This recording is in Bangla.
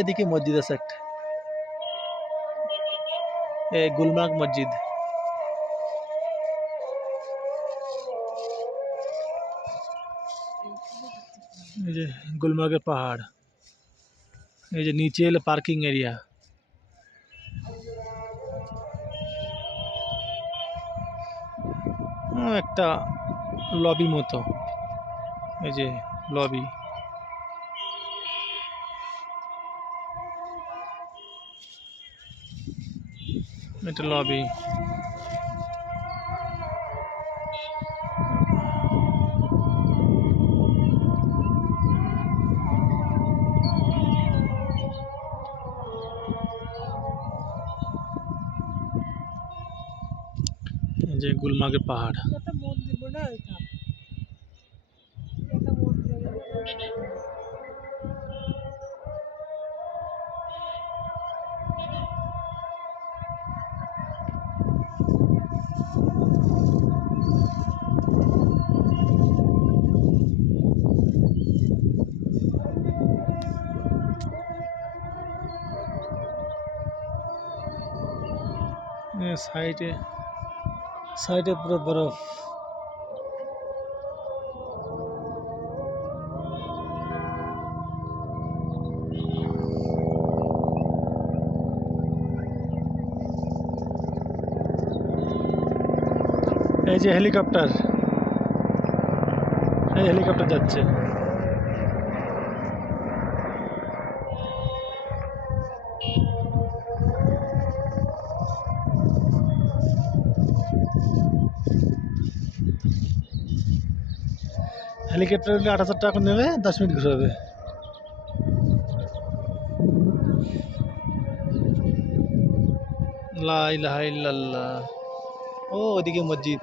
এদিকে মসজিদ আছে একটা, গুলমার্গ মসজিদ। এই যে গুলমার্গের পাহাড়, এই যে নিচে এলে পার্কিং এরিয়া। একটা লবি মতো, এই যে লবি, এটা লবি। এই যে গুলমার্গের পাহাড়। সাইডে সাইডে পুরো বরফ। এই যে হেলিকপ্টার, এই হেলিকপ্টার যাচ্ছে। হেলিকপ্টার ৮,০০০ টাকা নেবে, 10 মিনিট ঘুরাবে। লা ইলাহা ইল্লাল্লাহ। ও ওইদিকে মসজিদ।